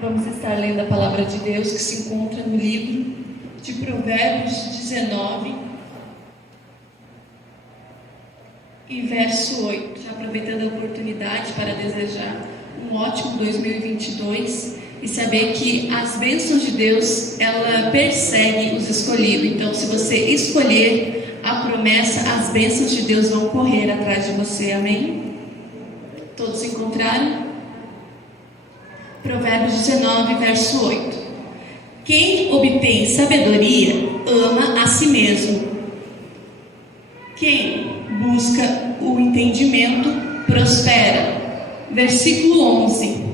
Vamos estar lendo a palavra de Deus que se encontra no livro de Provérbios 19 e verso 8. Já aproveitando a oportunidade para desejar um ótimo 2022 e saber que as bênçãos de Deus, ela persegue os escolhidos. Então, se você escolher a promessa, as bênçãos de Deus vão correr atrás de você. Amém? Todos se encontraram? Provérbios 19, verso 8. Quem obtém sabedoria ama a si mesmo. Quem busca o entendimento prospera. Versículo 11.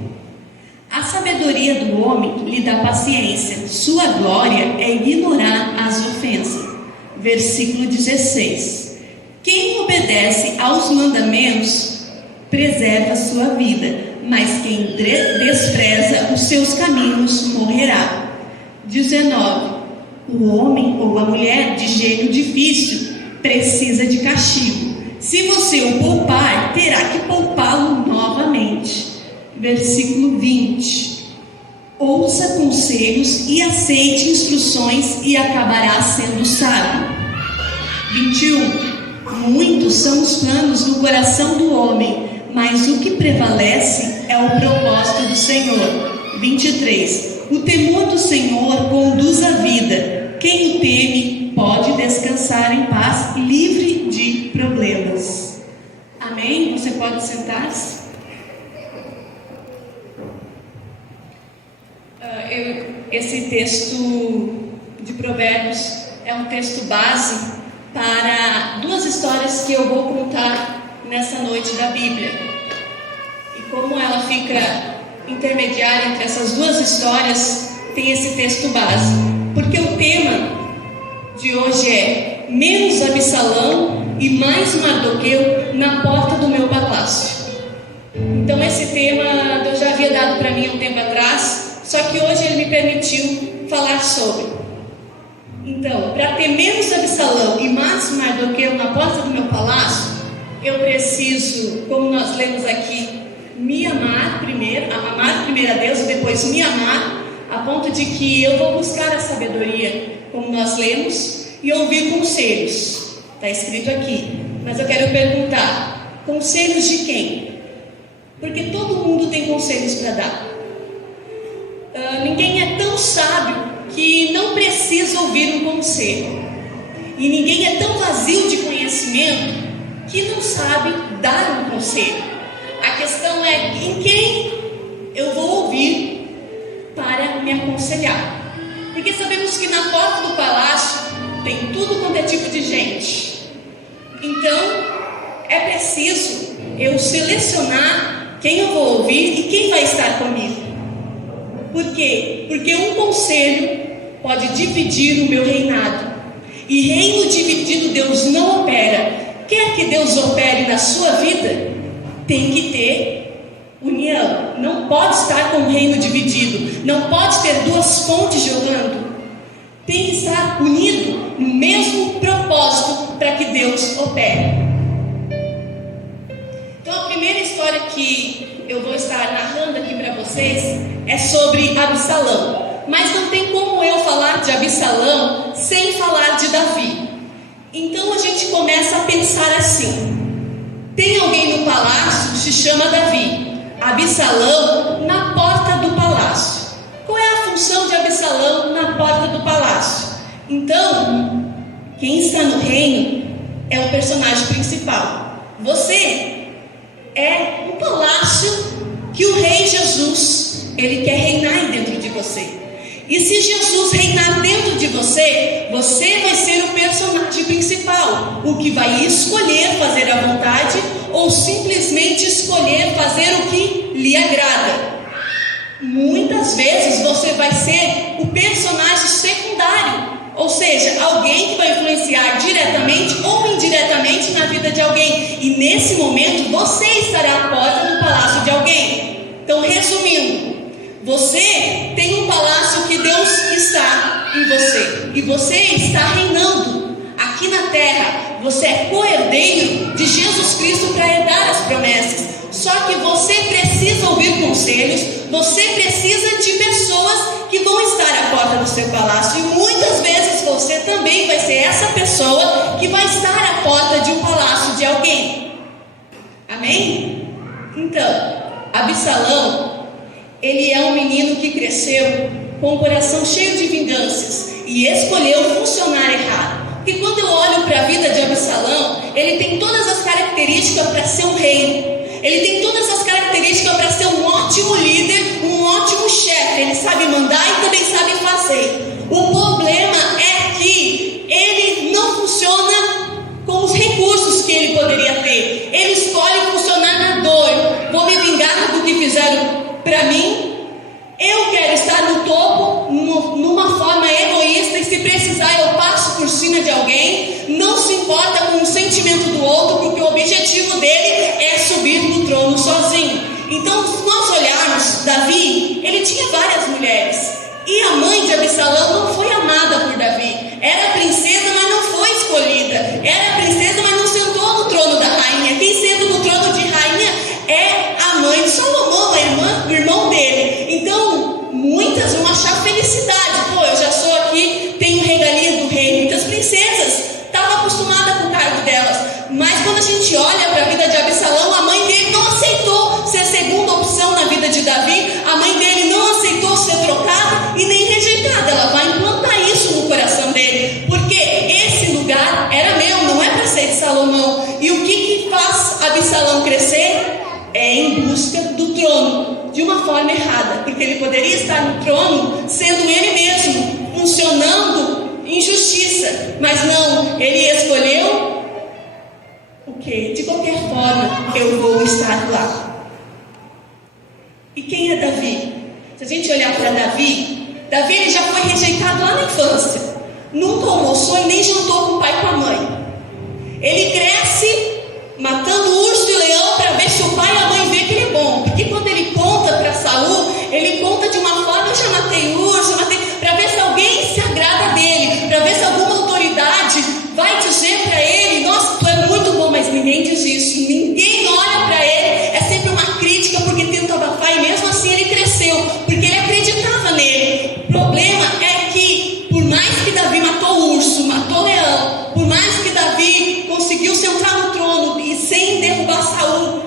A sabedoria do homem lhe dá paciência, sua glória é ignorar as ofensas. Versículo 16. Quem obedece aos mandamentos preserva sua vida, mas quem despreza os seus caminhos morrerá. 19. O homem ou a mulher de gênio difícil precisa de castigo. Se você o poupar, terá que poupá-lo novamente. Versículo 20. Ouça conselhos e aceite instruções e acabará sendo sábio. 21. Muitos são os planos no coração do homem, mas o que prevalece é o propósito do Senhor. 23. O temor do Senhor conduz à vida. Quem o teme pode descansar em paz, livre de problemas. Amém? Você pode sentar-se. Esse texto de Provérbios é um texto base para duas histórias que eu vou contar nessa noite da Bíblia. E como ela fica intermediária entre essas duas histórias, tem esse texto base. Porque o tema de hoje é menos Absalão e mais Mardoqueu na porta do meu palácio. Então esse tema Deus já havia dado para mim um tempo atrás, só que hoje Ele me permitiu falar sobre. Então, para ter menos Absalão e mais Mardoqueu na porta do meu palácio, eu preciso, como nós lemos aqui, me amar primeiro, amar primeiro a Deus e depois me amar, a ponto de que eu vou buscar a sabedoria, como nós lemos, e ouvir conselhos. Está escrito aqui. Mas eu quero perguntar, conselhos de quem? Porque todo mundo tem conselhos para dar. Ninguém é tão sábio que não precisa ouvir um conselho. E ninguém é tão vazio de conhecimento que não sabe dar um conselho. A questão é em quem eu vou ouvir para me aconselhar. Porque sabemos que na porta do palácio tem tudo quanto é tipo de gente. Então é preciso eu selecionar quem eu vou ouvir e quem vai estar comigo. Por quê? Porque um conselho pode dividir o meu reinado. E reino dividido Deus não opera. Quer que Deus opere na sua vida? Tem que ter união. Não pode estar com o reino dividido. Não pode ter duas fontes jogando. Tem que estar unido no mesmo propósito para que Deus opere. Então a primeira história que eu vou estar narrando aqui para vocês é sobre Absalão. Mas não tem como eu falar de Absalão sem falar de Davi. Então a gente começa a pensar assim: tem alguém no palácio que se chama Davi, Absalão na porta do palácio. Qual é a função de Absalão na porta do palácio? Então, quem está no reino é o personagem principal. Você é um palácio que o rei Jesus, ele quer reinar dentro de você. E se Jesus reinar dentro de você, você vai ser o personagem principal, o que vai escolher fazer a vontade ou simplesmente escolher fazer o que lhe agrada. Muitas vezes você vai ser o personagem secundário, ou seja, alguém que vai influenciar diretamente ou indiretamente na vida de alguém. E nesse momento você estará à porta do palácio de alguém. Então, resumindo, você tem um palácio que Deus está em você, e você está reinando aqui aqui na terra, você é co-herdeiro de Jesus Cristo para herdar as promessas. Só que você precisa ouvir conselhos, você precisa de pessoas que vão estar à porta do seu palácio. E muitas vezes você também vai ser essa pessoa que vai estar à porta de um palácio de alguém. Amém? Então, Absalão, ele é um menino que cresceu com o coração cheio de vinganças e escolheu funcionar errado. Porque quando eu olho para a vida de Absalão, ele tem todas as características para ser um rei. Ele tem todas as características para ser um ótimo líder, um ótimo chefe. Ele sabe mandar e também sabe fazer. O problema é que ele não funciona com os recursos que ele poderia ter. Ele escolhe funcionar na dor. Vou me vingar do que fizeram para mim. Eu quero estar no topo, numa forma egoísta, e se precisar eu passo por cima de alguém. Não se importa com o sentimento do outro, porque o objetivo dele é subir no trono sozinho. Então, se nós olharmos Davi, ele tinha várias mulheres. E a mãe de Absalão não foi amada por Davi. Era princesa, mas não foi escolhida. Era princesa, mas não sentou no trono da rainha. Quem senta no trono de rainha é a mãe de Salomão, o irmão dele. Então, muitas vão achar felicidade. Pô, eu já sou aqui, tenho regalia do rei. Muitas princesas estavam acostumadas com o cargo delas. Mas quando a gente olha para a vida de Absalão, a mãe dele não aceitou ser segunda opção na vida de Davi. A mãe dele não aceitou ser trocada e nem rejeitada. Ela vai implantar isso no coração dele. Porque esse lugar era meu, não é para ser de Salomão. E o que faz Absalão crescer? É em busca do trono, de uma forma errada, porque ele poderia estar no trono sendo ele mesmo, funcionando em justiça, mas não, ele escolheu o quê? De qualquer forma eu vou estar lá. E quem é Davi? Se a gente olhar para Davi ele já foi rejeitado lá na infância, nunca almoçou e nem jantou com o pai e com a mãe. Ele cresce matando urso e leão para ver se o pai e a mãe vê que ele é bom. Porque quando ele conta para Saul, ele conta de uma forma: eu já matei urso, para ver se alguém se agrada dele, para ver se alguma autoridade vai dizer para ele: nossa, tu é muito bom. Mas ninguém diz isso, ninguém olha para ele, é sempre uma crítica, porque tenta abafar. E mesmo assim ele cresceu, porque ele acreditava nele. O problema é que, por mais que Davi matou urso, matou leão, por mais que Davi conseguiu sentar no trono e sem derrubar Saul,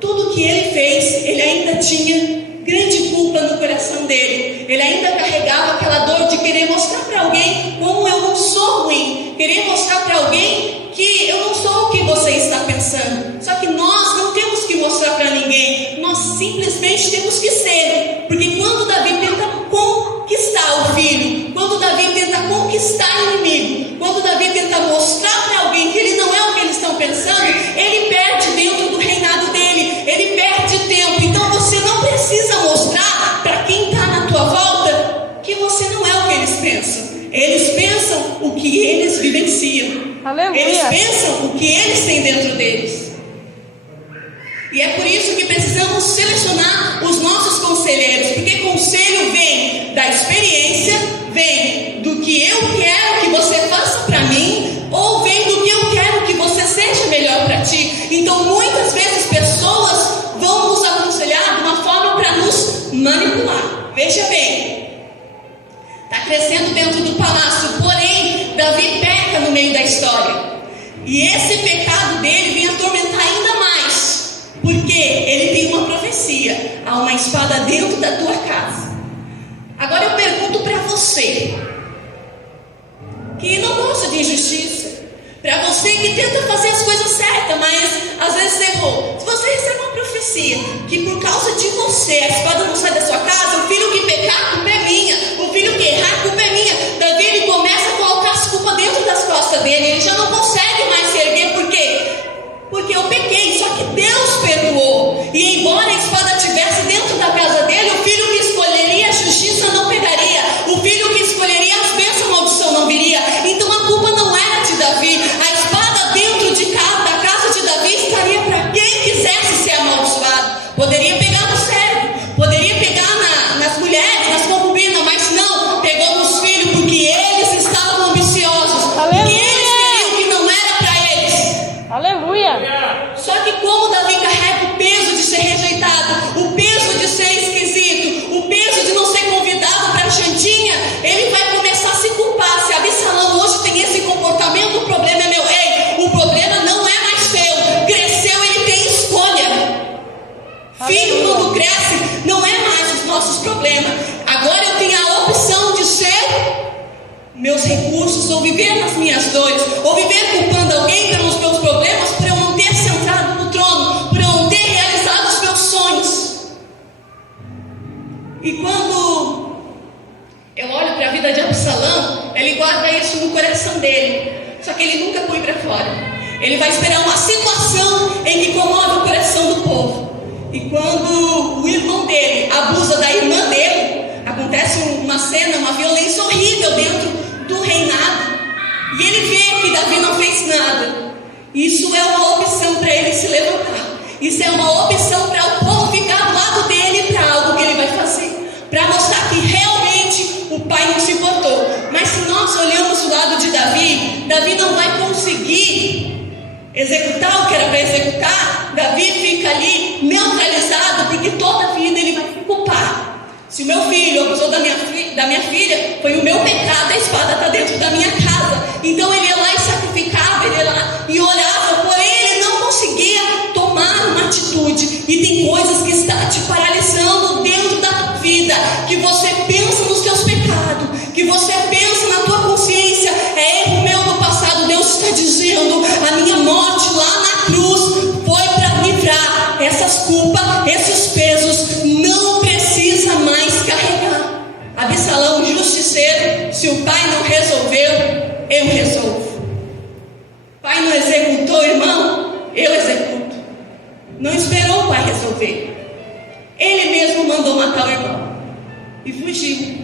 tudo que ele fez, ele ainda tinha grande culpa no coração dele. Ele ainda carregava aquela dor de querer mostrar para alguém como eu não sou ruim, querer mostrar para alguém que eu não sou o que você está pensando. Só que nós não temos que mostrar para ninguém, nós simplesmente temos que ser. Porque quando Davi tenta conquistar o filho, quando Davi tenta conquistar o inimigo, quando Davi tenta mostrar para alguém que ele não é o que eles estão pensando, ele perde dentro do reinado dele, ele perde tempo. Então você não precisa mostrar para quem está na tua volta que você não é o que eles pensam. Eles pensam o que eles vivenciam. Aleluia. Eles pensam o que eles têm dentro deles. E é por isso que precisamos selecionar os nossos conselheiros, porque conselho vem da experiência, vem do que eu quero que você faça para mim, ou vem do que eu quero que você seja melhor para ti. Então muitas vezes pessoas vão nos aconselhar de uma forma para nos manipular. Veja bem, está crescendo dentro do palácio, porém Davi peca no meio da história, e esse pecado dele vem atormentar ainda mais. Porque ele tem uma profecia: há uma espada dentro da tua casa. Agora eu pergunto para você que não gosta de injustiça, para você que tenta fazer as coisas certas, mas às vezes errou. Se você recebe uma profecia que por causa de você a espada não sai da sua casa, o filho que pecar, a culpa é minha, o filho que errar, a culpa é minha. Davi, ele começa a colocar as culpas dentro das costas dele, ele já não consegue mais se erguer. Por quê? Porque eu pequei, só que Deus perdoou. E embora a espada estivesse dentro da casa dele, o filho que escolheria a justiça não pegaria, o filho que escolheria as bênçãos, a maldição não viria. Então a culpa não era de Davi. A espada dentro de casa, da casa de Davi, estaria para quem quisesse ser amaldiçoado. Poderia pegar no servo, poderia pegar problema. Agora eu tenho a opção de ser meus recursos, ou viver nas minhas dores, ou viver culpando alguém pelos meus problemas, por eu não ter sentado no trono, por eu não ter realizado os meus sonhos. E quando eu olho para a vida de Absalão, ele guarda isso no coração dele, só que ele nunca põe para fora. Ele vai esperar uma situação em que comove o coração do povo. E quando o irmão dele abusa da irmã dele, acontece uma cena, uma violência horrível dentro do reinado. E ele vê que Davi não fez nada. Isso é uma opção para ele se levantar. Isso é uma opção para o povo ficar do lado dele para algo que ele vai fazer, para mostrar que realmente o pai não se importou. Mas se nós olhamos o lado de Davi, Davi não vai conseguir executar o que era para executar. Davi fica ali neutralizado, porque toda a vida ele vai se culpar. Se o meu filho abusou da minha filha, foi o meu pecado, a espada está dentro da minha casa. Então ele ia lá e sacrificava, ele ia lá e orava, porém ele não conseguia tomar uma atitude. E tem coisas que estão te paralisando dentro da tua vida, que você pensa nos teus pecados, que você pensa na tua consciência, é erro meu do passado. Deus está dizendo, a minha morte lá na cruz foi para livrar essas culpas, esses pesos, não precisa mais carregar. Absalão, justiceiro, se o pai não resolveu, eu resolvo. O pai não executou, irmão, eu executo. Não esperou o pai resolver. Ele mesmo mandou matar o irmão e fugiu.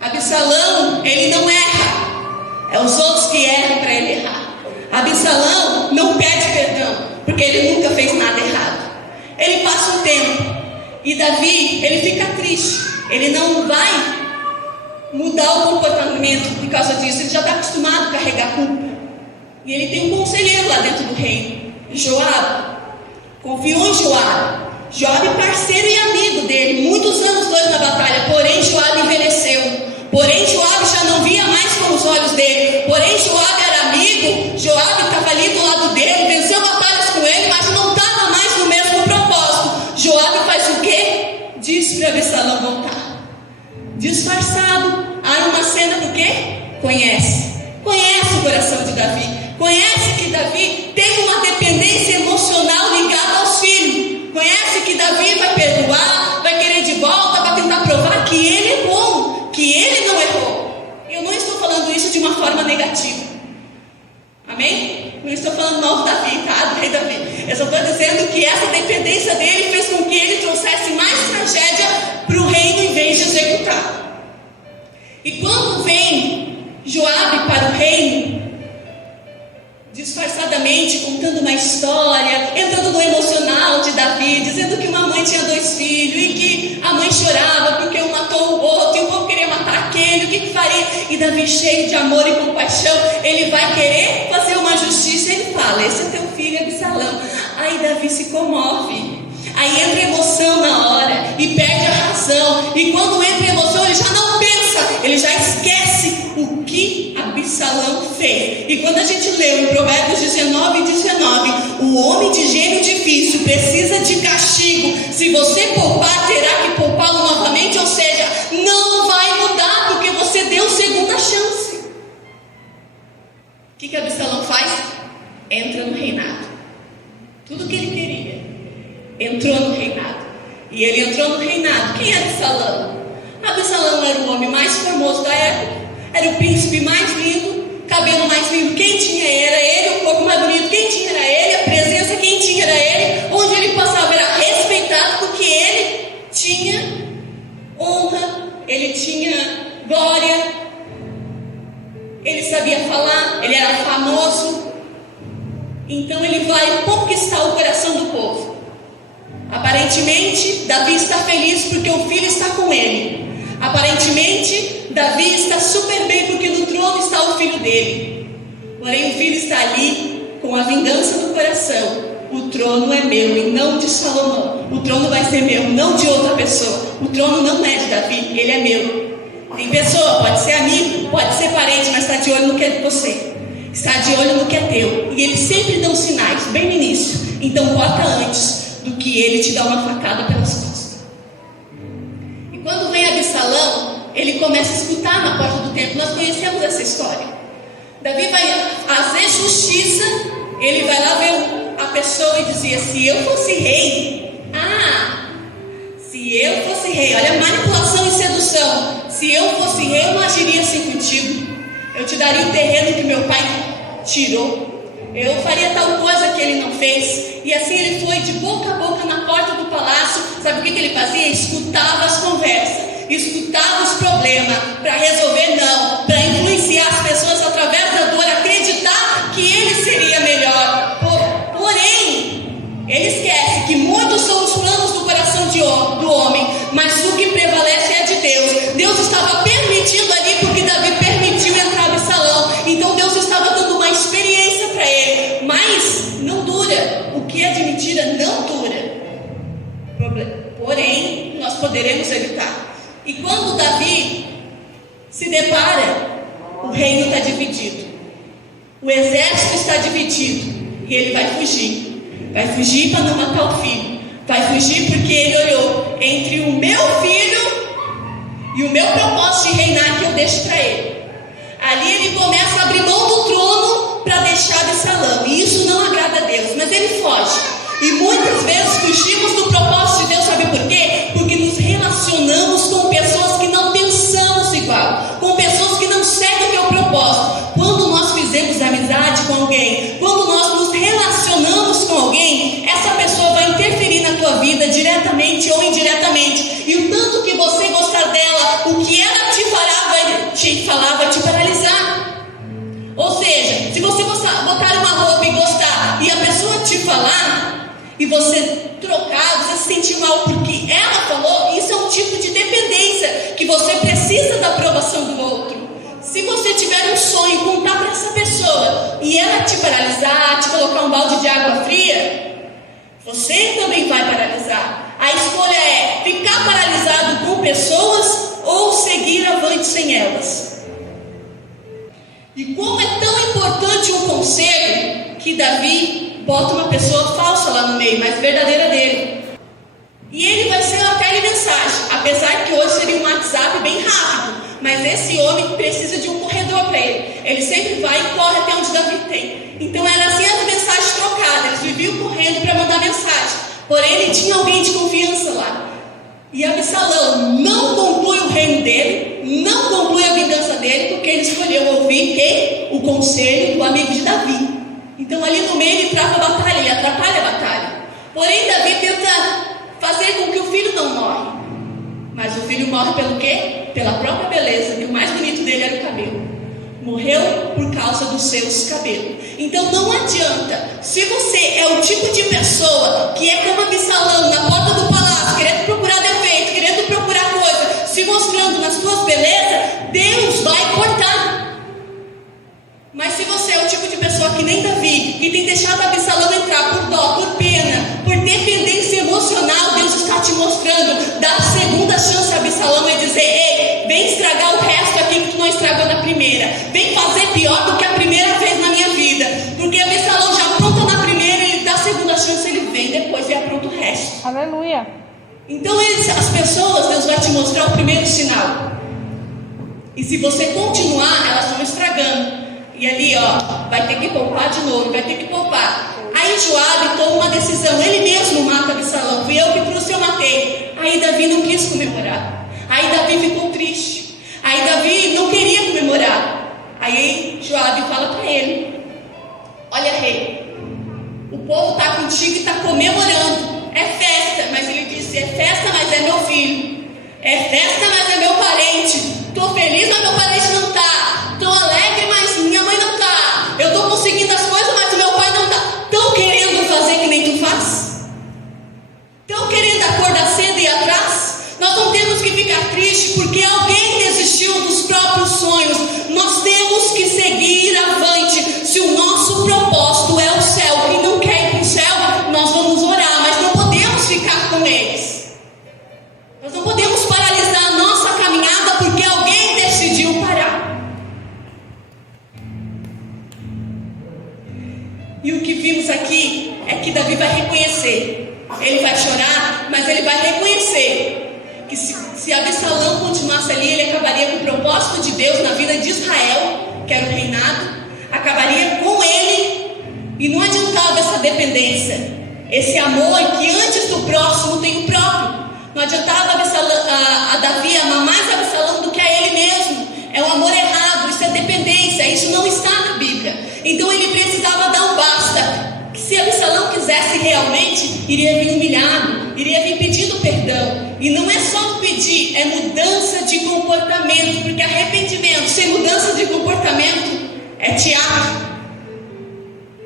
Absalão, ele não erra, é os outros que erram para ele errar. Absalão não pede perdão, porque ele nunca fez nada errado. Ele passa um tempo e Davi, ele fica triste. Ele não vai mudar o comportamento por causa disso. Ele já está acostumado a carregar culpa. E ele tem um conselheiro lá dentro do reino, Joabe. Confiou em Joabe. Joabe é parceiro e amigo dele, muitos anos dois na batalha. Porém Joabe envelheceu. Porém Joabe já não via mais com os olhos dele. Porém Joabe era amigo. Joabe estava ali do lado dele, venceu batalhas com ele, mas não estava mais no mesmo propósito. Joabe faz o quê? Diz para Absalão voltar. Disfarçado. Há uma cena do quê? Conhece o coração de Davi. Conhece que Davi tem uma dependência emocional ligada aos filhos. Conhece que Davi vai perdoar, vai querer de volta, vai tentar provar que ele é bom, que ele não errou. Eu não estou falando isso de uma forma negativa. Amém? Não estou falando mal do Davi, tá? Do rei Davi. Eu só estou dizendo que essa dependência dele fez com que ele trouxesse mais tragédia para o reino em vez de executar. E quando vem Joabe para o reino, disfarçadamente contando uma história, entrando no emocional de Davi, dizendo que uma mãe tinha 2 filhos e que a mãe chorava porque um matou o outro e o povo queria matar aquele, o que faria? E Davi, cheio de amor e compaixão, ele vai querer fazer uma justiça. Ele fala, esse é teu filho Absalão. Aí Davi se comove, aí entra emoção na hora e perde a razão. E quando entra emoção, ele já não pensa, ele já esquece o que Absalão fez. E quando a gente leu em Provérbios 19:19, o homem de gênio difícil precisa de castigo. Se você poupar, terá que poupá-lo novamente. Ou seja, não vai mudar porque você deu segunda chance. O que Absalão faz? Entra no reinado. Tudo que ele queria, entrou no reinado. E ele entrou no reinado. Quem é Absalão? Absalão era o homem mais famoso da época. Era o príncipe mais lindo, cabelo mais lindo. Quem tinha era ele, o corpo mais bonito. Quem tinha era ele, a presença, quem tinha era ele. Onde ele passava era respeitado, porque ele tinha honra, ele tinha glória, ele sabia falar, ele era famoso. Então ele vai conquistar o coração do povo. Aparentemente, Davi está feliz porque o filho está com ele. Aparentemente, Davi está super bem porque no trono está o filho dele. Porém, o filho está ali com a vingança no coração. O trono é meu e não de Salomão. O trono vai ser meu, não de outra pessoa. O trono não é de Davi, ele é meu. Tem pessoa, pode ser amigo, pode ser parente, mas está de olho no que é de você. Está de olho no que é teu. E ele sempre dá sinais, bem no início. Então corta antes do que ele te dá uma facada pelas costas. ele começa a escutar na porta do templo. Nós conhecemos essa história. Davi vai fazer justiça, ele vai lá ver a pessoa e dizia: se eu fosse rei, se eu fosse rei, olha, manipulação e sedução. Se eu fosse rei, eu não agiria assim contigo. Eu te daria o terreno que meu pai tirou. Eu faria tal coisa que ele não fez. E assim ele foi de boca a boca na porta do palácio. Sabe o que ele fazia? Escutava as conversas, escutava os problemas, para resolver não, para influenciar as pessoas através da dor, acreditar que ele seria melhor. Porém, ele esquece que muitos são os planos do coração do homem, mas o que prevalece é de Deus. Deus estava permitindo ali porque Davi permitiu entrar Absalão. Então Deus estava dando uma experiência para ele, mas não dura. O que é de mentira não dura. Porém, nós poderemos evitar. E quando Davi se depara, o reino está dividido, o exército está dividido, e ele vai fugir para não matar o filho, vai fugir porque ele olhou entre o meu filho e o meu propósito de reinar que eu deixo para ele. Ali ele começa a abrir mão do trono para deixar Absalão, e isso não agrada a Deus, mas ele foge. E muitas vezes fugimos do propósito de Deus, sabe por quê? Porque nos relacionamos com pessoas que não pensamos igual, com pessoas que não seguem o meu propósito. Quando nós fizemos amizade com alguém, quando nós nos relacionamos com alguém, essa pessoa vai interferir na tua vida diretamente ou indiretamente. E o tanto que você gostar dela, o que ela te falar vai te paralisar. Ou seja, se você botar uma roupa e gostar, e a pessoa te falar, e você trocar, você se sentir mal porque ela falou, isso é um tipo de dependência, que você precisa da aprovação do outro. Se você tiver um sonho, contar para essa pessoa, e ela te paralisar, te colocar um balde de água fria, você também vai paralisar. A escolha é ficar paralisado com pessoas ou seguir avante sem elas. E como é tão importante um conselho, que Davi bota uma pessoa falsa lá no meio, mas verdadeira dele. E ele vai ser uma telemensagem, apesar que hoje seria um WhatsApp bem rápido, mas esse homem precisa de um corredor para ele. Ele sempre vai e corre até onde Davi tem. Então era assim as mensagens trocadas, eles viviam correndo para mandar mensagem. Porém ele tinha alguém de confiança lá. E Absalão não conclui o reino dele, não conclui a vingança dele, porque ele escolheu ouvir quem? O conselho do amigo de Davi. Então ali no meio ele trava a batalha, ele atrapalha a batalha. Porém Davi tenta fazer com que o filho não morre. Mas o filho morre pelo quê? Pela própria beleza, que o mais bonito dele era o cabelo. Morreu por causa dos seus cabelos. Então não adianta. Se você é o tipo de pessoa que é como Absalão na porta do palácio, querendo procurar defeito, querendo procurar coisa, se mostrando nas suas belezas, Deus vai cortar. Mas se você é o tipo de pessoa que nem Davi, que tem deixado Absalão entrar por dó, por pena, por dependência emocional, Deus está te mostrando, dá a segunda chance a Absalão e dizer: ei, vem estragar o resto aqui que tu não estragou na primeira, vem fazer pior do que a primeira vez na minha vida, porque Absalão já apronta na primeira, ele dá a segunda chance, ele vem depois e apronta o resto. Aleluia. Então as pessoas, Deus vai te mostrar o primeiro sinal, e se você continuar, elas vão estragando. E ali, vai ter que poupar de novo, vai ter que poupar. Aí Joabe toma uma decisão, ele mesmo mata Absalão. Fui eu que trouxe, eu matei. Aí Davi não quis comemorar. Aí Davi ficou triste. Aí Davi não queria comemorar. Aí Joabe fala para ele: olha, rei, o povo está contigo e está comemorando. É festa, mas ele disse: é festa, mas é meu filho. É festa, mas é meu parente. Estou feliz, mas meu parente não está. Estou alegre, mas minha mãe não está. Eu estou conseguindo as coisas, mas o meu pai não está. Estão querendo fazer que nem tu faz? Estão querendo acordar cedo e ir atrás? Nós não temos que ficar tristes porque alguém desistiu dos próprios sonhos. Nós temos que seguir avante. Se o nosso propósito é o céu, quem não quer ir para o céu, nós vamos orar, mas não podemos ficar com eles. Nós não podemos paralisar a nossa caminhada porque alguém decidiu parar. E o que vimos aqui é que Davi vai reconhecer. Ele vai chorar, mas ele vai reconhecer que se Se Absalão continuasse ali, ele acabaria com o propósito de Deus na vida de Israel, que era o reinado, acabaria com ele, e não adiantava essa dependência, esse amor que antes do próximo tem o próprio. Não adiantava a Davi amar mais Absalão do que a ele mesmo. É um amor errado, isso é dependência, isso não está na Bíblia. Então ele precisava dar um basta. Se Absalão quisesse realmente, iria vir humilhado, iria vir pedindo perdão. E não é só pedir, é mudança de comportamento, porque arrependimento sem mudança de comportamento é teatro.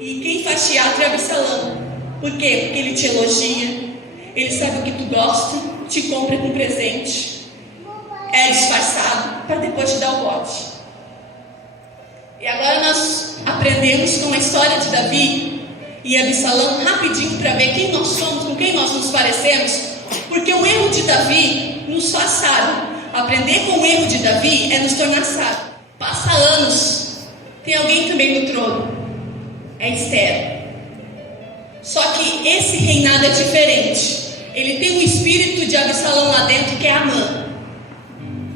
E quem faz teatro é Absalão. Por quê? Porque ele te elogia, ele sabe o que tu gosta, te compra com presente, é disfarçado para depois te dar o bote. E agora nós aprendemos com a história de Davi e Absalão rapidinho para ver quem nós somos, com quem nós nos parecemos, porque o erro de Davi nos faz sábio. Aprender com o erro de Davi é nos tornar sábio. Passa anos, tem alguém também no trono, é Esther. Só que esse reinado é diferente. Ele tem um espírito de Absalão lá dentro, que é Amã.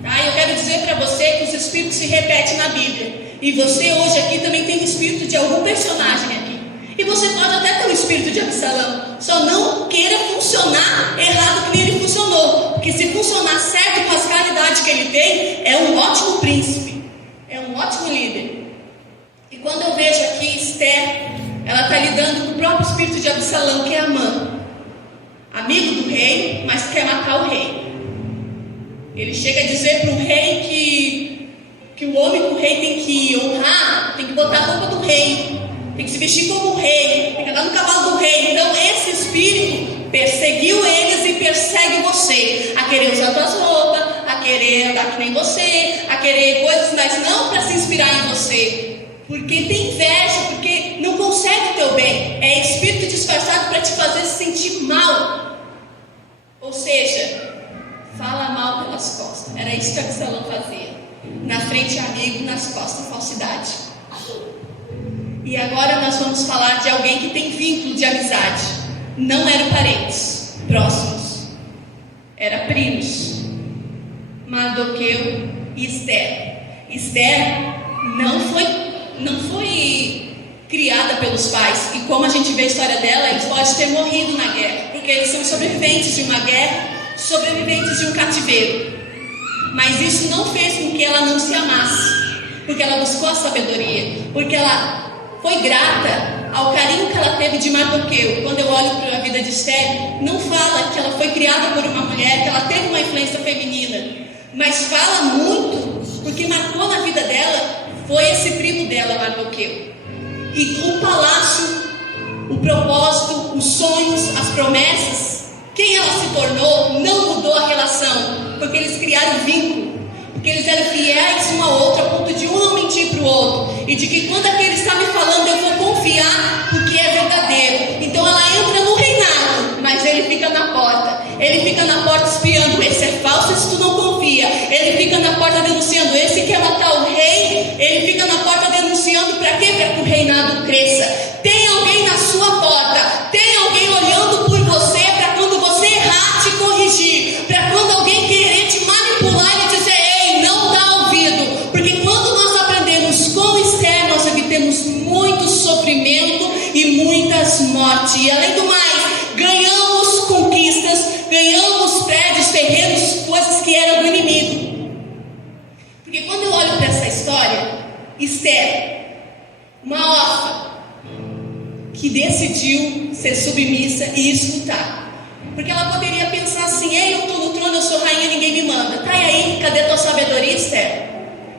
Tá? Eu quero dizer para você que os espíritos se repetem na Bíblia. E você hoje aqui também tem um espírito de algum personagem aqui. E você pode até ter um espírito de Absalão. Só não queira funcionar errado que nem ele funcionou. Porque se funcionar certo com as qualidades que ele tem, é um ótimo príncipe. É um ótimo líder. E quando eu vejo aqui Esther, ela está lidando com o próprio espírito de Absalão, que é Amã. Amigo do rei, mas quer matar o rei. Ele chega a dizer para o rei que o homem que o rei tem que honrar, tem que botar a roupa do rei, tem que se vestir como o rei, tem que andar no cavalo do rei. Então esse espírito perseguiu eles e persegue você, a querer usar tuas roupas, a querer andar que nem você, a querer coisas, mas não para se inspirar em você, porque tem inveja, porque não consegue o teu bem. É espírito disfarçado para te fazer se sentir mal. Ou seja, fala mal pelas costas. Era isso que Absalão fazia. Na frente amigo, nas costas falsidade. E agora nós vamos falar de alguém que tem vínculo de amizade. Não eram parentes próximos, eram primos. Mardoqueu e Esther. Esther não foi criada pelos pais. E como a gente vê a história dela, eles podem ter morrido na guerra, porque eles são sobreviventes de uma guerra, sobreviventes de um cativeiro. Mas isso não fez com que ela não se amasse, porque ela buscou a sabedoria, porque ela foi grata ao carinho que ela teve de Mardoqueu. Quando eu olho para a vida de Esther, não fala que ela foi criada por uma mulher, que ela teve uma influência feminina, mas fala muito, porque marcou na vida dela, foi esse primo dela, Mardoqueu. E o palácio, o propósito, os sonhos, as promessas, quem ela se tornou, não mudou a relação, porque eles criaram vínculo, porque eles eram fiéis um ao outro, a ponto de um não mentir para o outro, e de que quando aquele está me falando, eu vou confiar, porque é verdadeiro. Então ela entra no reinado, mas ele fica na porta. Ele fica na porta espiando, esse é falso, esse tu não confia. Ele fica na porta denunciando, esse quer matar o rei. Ele fica na porta denunciando, para quê? Para que o reinado cresça. Tem alguém na sua porta, tem alguém olhando por você, para quando você errar, te corrigir, para quando alguém querer te manipular e dizer, ei, não dá ouvido. Porque quando nós aprendemos com Esther, nós evitamos muito sofrimento e muitas mortes. E além do mais, ganhamos conquistas, ganhamos prédios, terrenos, coisas que eram do inimigo. Porque quando eu olho para essa história, Esther, uma órfã, que decidiu ser submissa e escutar. Porque ela poderia pensar assim, ei, eu estou no trono, eu sou rainha, ninguém me manda. Tá, e aí, cadê tua sabedoria, Esther?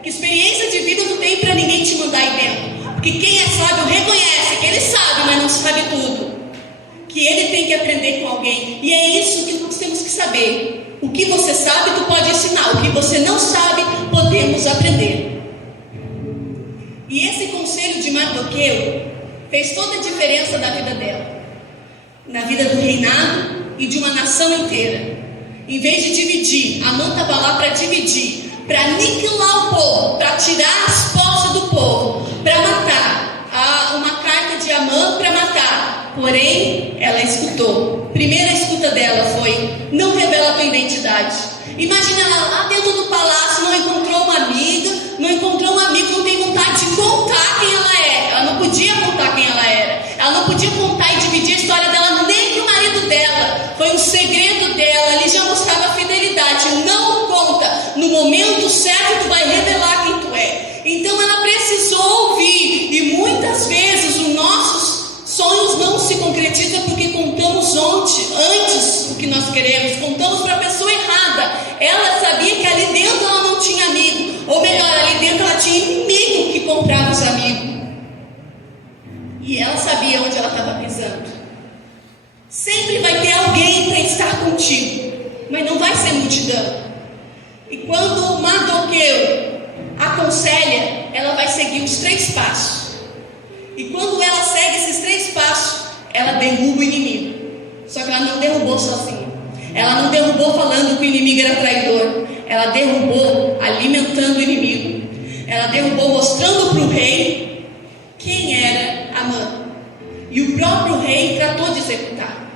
Que experiência de vida tu tem para ninguém te mandar aí dentro? Porque quem é sábio reconhece que ele sabe, mas não sabe tudo. Que ele tem que aprender com alguém. E é isso que nós temos que saber. O que você sabe, tu pode ensinar. O que você não sabe, podemos aprender. E esse conselho de Mardoqueu fez toda a diferença da vida dela, na vida do reinado e de uma nação inteira. Em vez de dividir, Amã estava lá para dividir, para aniquilar o povo, para tirar as posses do povo, para matar. Uma carta de Amã para matar. Porém, ela escutou. Primeira escuta dela foi, não revela a tua identidade. Imagina no momento certo tu vai revelar quem tu é. Então ela precisou ouvir, e muitas vezes os nossos sonhos não se concretizam porque contamos antes o que nós queremos, contamos para a pessoa errada. Ela sabia que ali dentro ela não tinha amigo, ou melhor, ali dentro ela tinha inimigo que comprava os amigos. E ela sabia onde ela estava pisando. Sempre vai ter alguém para estar contigo, mas não vai ser multidão. E quando o Mardoqueu aconselha, ela vai seguir os 3 passos. E quando ela segue esses 3 passos, ela derruba o inimigo. Só que ela não derrubou sozinha. Ela não derrubou falando que o inimigo era traidor. Ela derrubou alimentando o inimigo. Ela derrubou mostrando para o rei quem era Amã. E o próprio rei tratou de executar.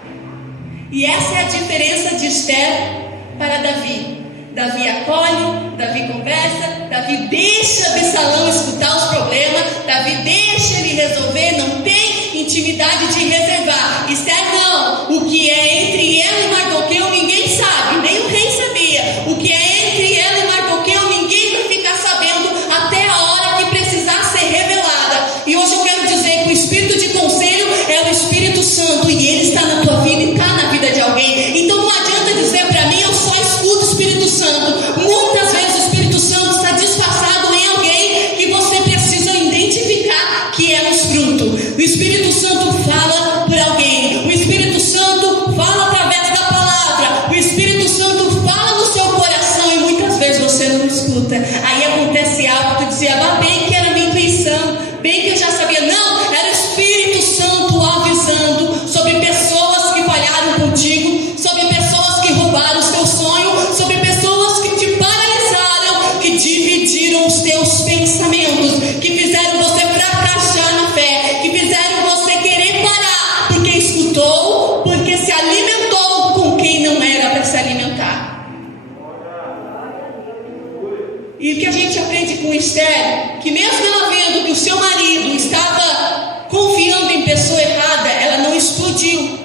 E essa é a diferença de Esther para Davi. Davi acolhe, Davi conversa, Davi deixa Absalão escutar os problemas, Davi deixa ele resolver, não tem intimidade de reservar. Esther não, o que é entre ela e Mardoqueu ninguém sabe, nem o rei sabia. O que é entre ela e Mardoqueu ninguém vai ficar sabendo até a hora que precisar ser revelada. E hoje eu quero dizer que o espírito de conselho é o Espírito Santo, e ele está na tua vida e está na vida de alguém. Então não adianta dizer para mim, eu só escuto o Espírito Santo. Muitas vezes o Espírito Santo está disfarçado em alguém que você precisa identificar que é os frutos. O Espírito Santo fala por alguém. O Espírito Santo fala através da palavra. O Espírito Santo fala no seu coração e muitas vezes você não escuta. Aí acontece algo que tu dizia, bem que era minha intuição, bem que eu já sabia. Não, era o Espírito Santo avisando sobre pessoas que falharam contigo, sobre pessoas que roubaram os teus sonhos, sobre pessoas que te paralisaram, que dividiram os teus pensamentos, que fizeram você fracassar na fé, que fizeram você querer parar, porque escutou, porque se alimentou com quem não era para se alimentar. E o que a gente aprende com Esther, que mesmo ela vendo que o seu marido estava confiando em pessoa errada, ela não explodiu.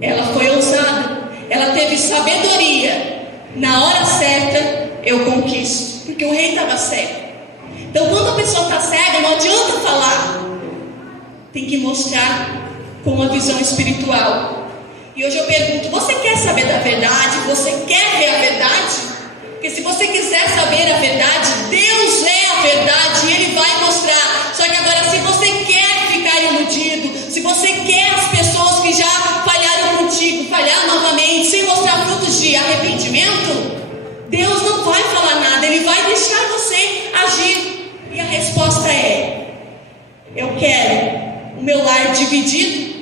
Ela foi ousada, ela teve sabedoria. Na hora certa eu conquisto, porque o rei estava cego. Então quando a pessoa está cega, não adianta falar, tem que mostrar com uma visão espiritual. E hoje eu pergunto, você quer saber da verdade? Você quer ver a verdade? Porque se você quiser saber a verdade, Deus é a verdade e Ele vai mostrar. Só que agora, se você quer ficar iludido, se você quer as pessoas que já falharam contigo falhar novamente, sem mostrar frutos de arrependimento, Deus não vai falar nada, Ele vai deixar você agir. E a resposta é: eu quero o meu lar dividido,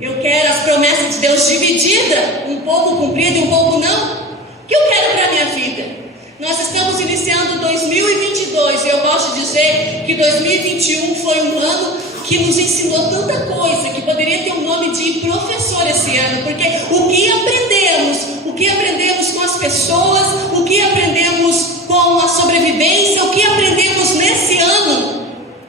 eu quero as promessas de Deus divididas, um pouco cumprido e um pouco não. O que eu quero para a minha vida? Nós estamos iniciando 2022 e eu gosto de dizer que 2021 foi um ano que nos ensinou tanta coisa, que poderia ter um nome de professor esse ano, porque o que aprendemos com as pessoas, o que aprendemos com a sobrevivência, o que aprendemos nesse ano,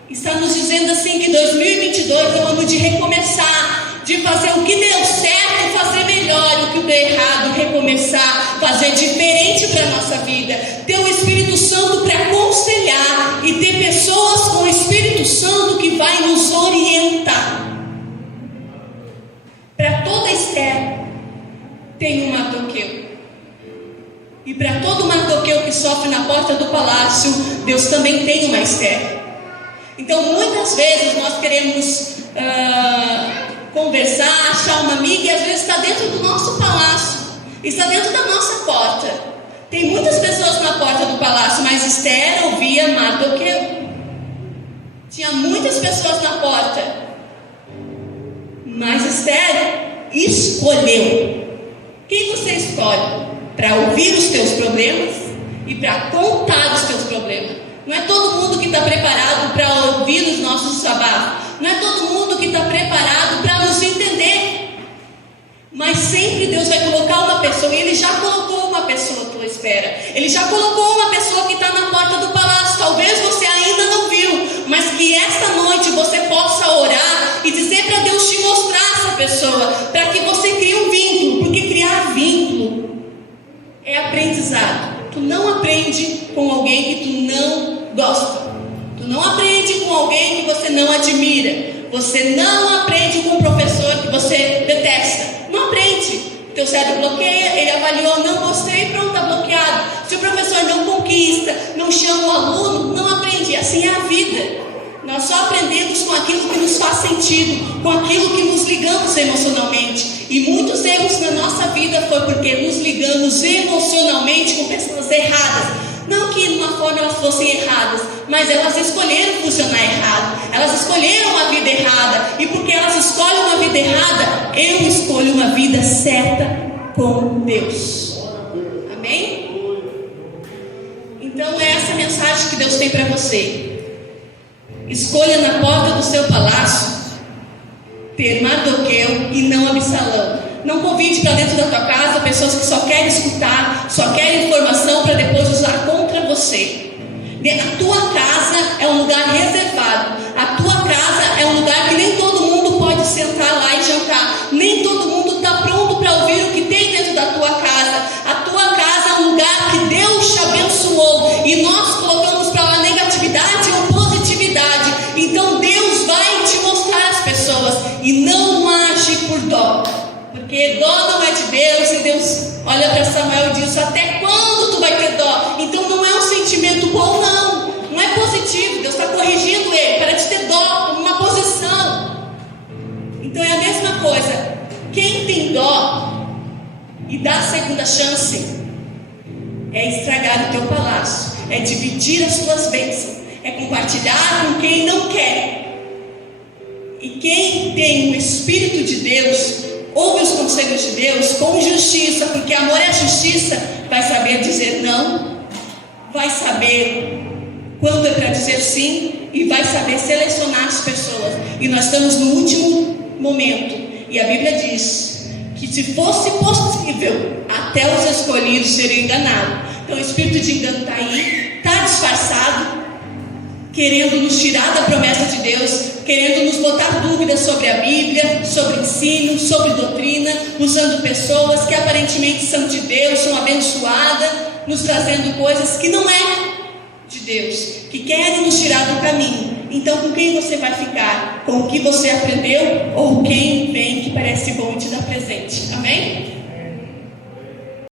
está nos dizendo assim que 2022 é um ano de recomeçar, de fazer o que deu certo, fazer melhor, o que deu errado, recomeçar, fazer diferente para a nossa vida, ter o Espírito Santo para aconselhar e ter pessoas com o Espírito Santo que vai nos orientar. Para toda Esther tem um Mardoqueu, e para todo Mardoqueu que sofre na porta do palácio, Deus também tem uma Esther. Então muitas vezes nós queremos conversar, achar uma amiga, e às vezes está dentro do nosso palácio, está dentro da nossa porta. Tem muitas pessoas na porta do palácio, mas Esther ouvia Mardoqueu. Tinha muitas pessoas na porta, mas Esther escolheu. Quem você escolhe para ouvir os teus problemas e para contar os teus problemas? Não é todo mundo que está preparado para ouvir os nossos desabafos. Não é todo mundo que está preparado para nos entender. Mas sempre Deus vai colocar uma pessoa, e Ele já colocou uma pessoa à tua espera. Ele já colocou uma pessoa que está na porta do palácio. Talvez você ainda não viu, mas que esta noite você possa orar e dizer para Deus te mostrar essa pessoa, para que você crie um vínculo. Porque criar vínculo é aprendizado. Tu não aprende com alguém que tu não gosta. Tu não aprende com alguém que você não admira. Você não aprende com um professor que você detesta. Não aprende. Teu cérebro bloqueia, ele avaliou, não gostei, pronto, está bloqueado. Se o professor não conquista, não chama o aluno, não aprende. Assim é a vida. Nós só aprendemos com aquilo que nos faz sentido, com aquilo que nos ligamos emocionalmente. E muitos erros na nossa vida foi porque nos ligamos emocionalmente com pessoas erradas. Não que de uma forma elas fossem erradas, mas elas escolheram funcionar errado. Elas escolheram a vida errada. E porque elas escolhem uma vida errada, eu escolho uma vida certa com Deus. Amém? Então é essa mensagem que Deus tem para você. Escolha na porta do seu palácio ter Mardoqueu e não Absalão. Não convide para dentro da tua casa pessoas que só querem escutar, só querem informação para depois usar contra você. A tua casa é um lugar reservado. A tua casa é um lugar que nem todo mundo pode sentar lá e jantar. Nem todo mundo está pronto para ouvir o que tem dentro da tua casa. A tua casa é um lugar que Deus te abençoou e nós colocamos para lá negatividade ou positividade. Então Deus vai te mostrar as pessoas e não age por dó. Porque dó não é de Deus, e Deus olha para Samuel e diz: até quando tu vai ter dó? Então não é um sentimento bom, não é positivo. Deus está corrigindo ele para te ter dó, como uma posição. Então é a mesma coisa. Quem tem dó e dá a segunda chance é estragar o teu palácio, é dividir as tuas bênçãos, é compartilhar com quem não quer. E quem tem o Espírito de Deus ouve os conselhos de Deus com justiça, porque amor é justiça, vai saber dizer não, vai saber quando é para dizer sim e vai saber selecionar as pessoas. E nós estamos no último momento e a Bíblia diz que se fosse possível até os escolhidos seriam enganados. Então o espírito de engano está aí, está disfarçado, querendo nos tirar da promessa de Deus, querendo nos botar dúvidas sobre a Bíblia, sobre ensino, sobre doutrina, usando pessoas que aparentemente são de Deus, são abençoadas, nos trazendo coisas que não é de Deus, que querem nos tirar do caminho. Então com quem você vai ficar? Com o que você aprendeu ou quem vem que parece